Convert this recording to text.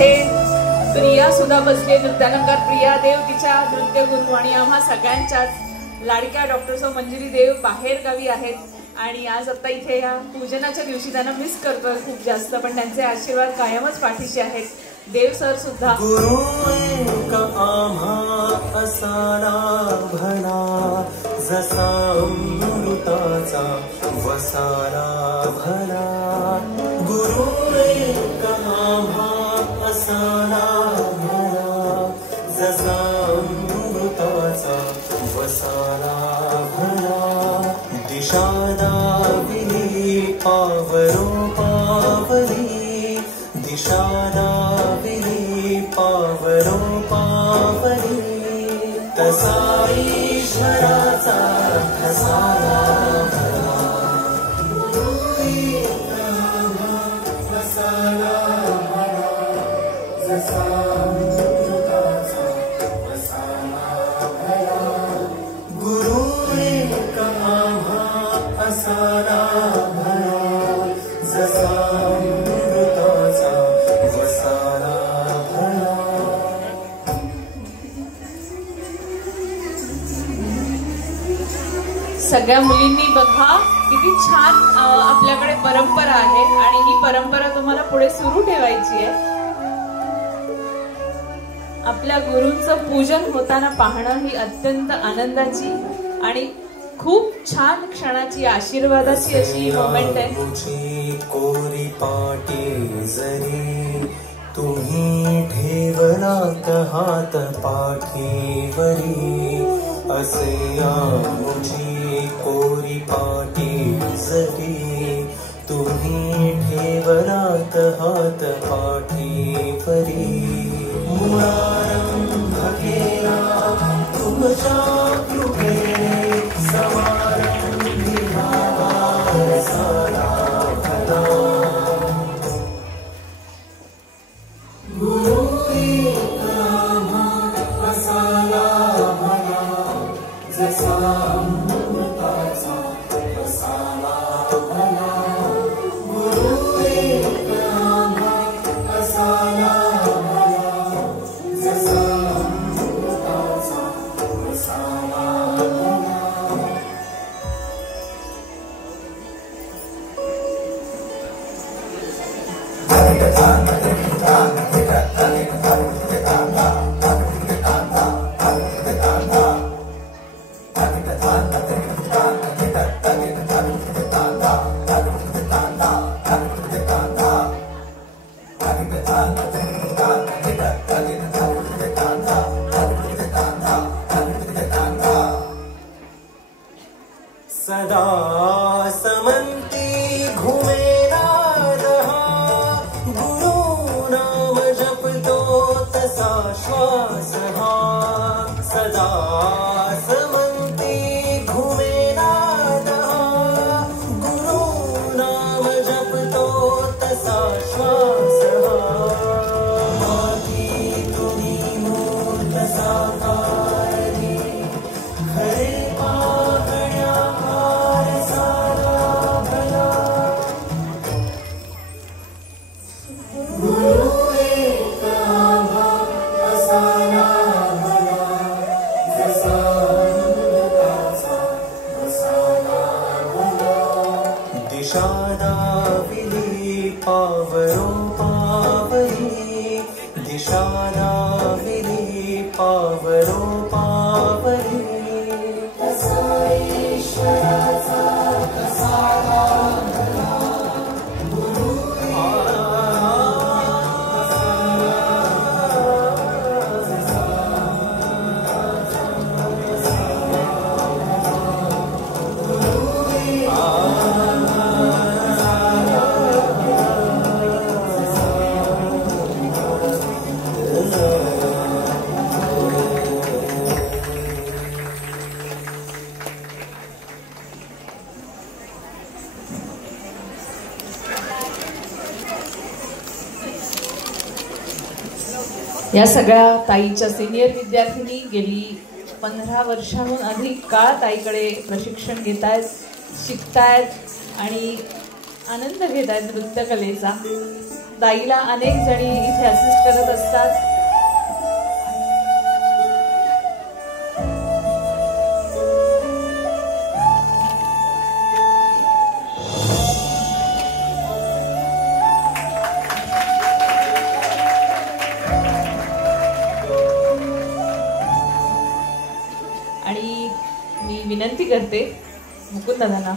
इथे प्रिया सुद्धा बसली, नृत्यालंकार प्रिया देव तिच्या नृत्य गुरु आणि आम्हा सगळ्यांच्याच लाडक्या डॉक्टर मंजिरी देव बाहेर गावी आहेत आणि आज आता इथे या पूजनाच्या दिवशी त्यांना मिस करतोय खूप जास्त, पण त्यांचे आशीर्वाद कायमच पाठीशी आहेत. देव सर सुद्धा गुरु एक आम्हा असाना भला जसा अमृताचा वसारा भला. गुरु एक आम्हा असाना भला जसा अमृताचा वसारा भला. दिशा दाविली पावरो पावली, दिशा दाविली पावरो पावली. तसा ईश्वराचा ठसारा भला. गुरु एक आम्हा असाना भला जसा अमृताचा वसारा भला. गुरु एक आम्हा असाना भला जसा अमृताचा वसारा भला. सगळ्या मुलींनी बघा किती छान आपल्याकडे परंपरा आहे आणि ही परंपरा तुम्हाला पुढे सुरू ठेवायची आहे. आपल्या गुरूंचं पूजन होताना पाहणं ही अत्यंत आनंदाची आणि खूप छान क्षणाची आशीर्वादाची अशी मोमेंट आहे. कोरी पाटी जरी तुम्ही ठेवलात हात पाठीवरी, असे आमुची कोरी पाटी जरी तुम्ही ठेवलात हात पाठीवरी. मुळारंभ केला तुमच्या कृपेने समारंभी भावा सारा भला. गुरु एक आम्हा असाना भला जसा अमृताचा वसारा भला. गुरु एक आम्हा असाना भला जसा अमृताचा वसारा भला. सदा समंती घुमेला रहा, गुरु नाम जपतो तसा श्वास हा. सदा समंती घुमेला रहा, गुरु नाम जपतो तसा श्वास हा. माती तुम्ही मूर्त साकारली खरे पावरो पावली, दिशा दाविली पावरो पावली. तसा ईश्वराचा ठसारा भला. गुरु या सगळ्या ताईच्या सिनियर विद्यार्थिनी गेली 15 वर्षांहून अधिक काळ ताईकडे प्रशिक्षण घेत आहेत, शिकतायत आणि आनंद घेत आहेत नृत्यकलेचा. दाईला अनेक जणी इथे असिस्ट करत असतात. आणि मी विनंती करते मुकुंद दादांना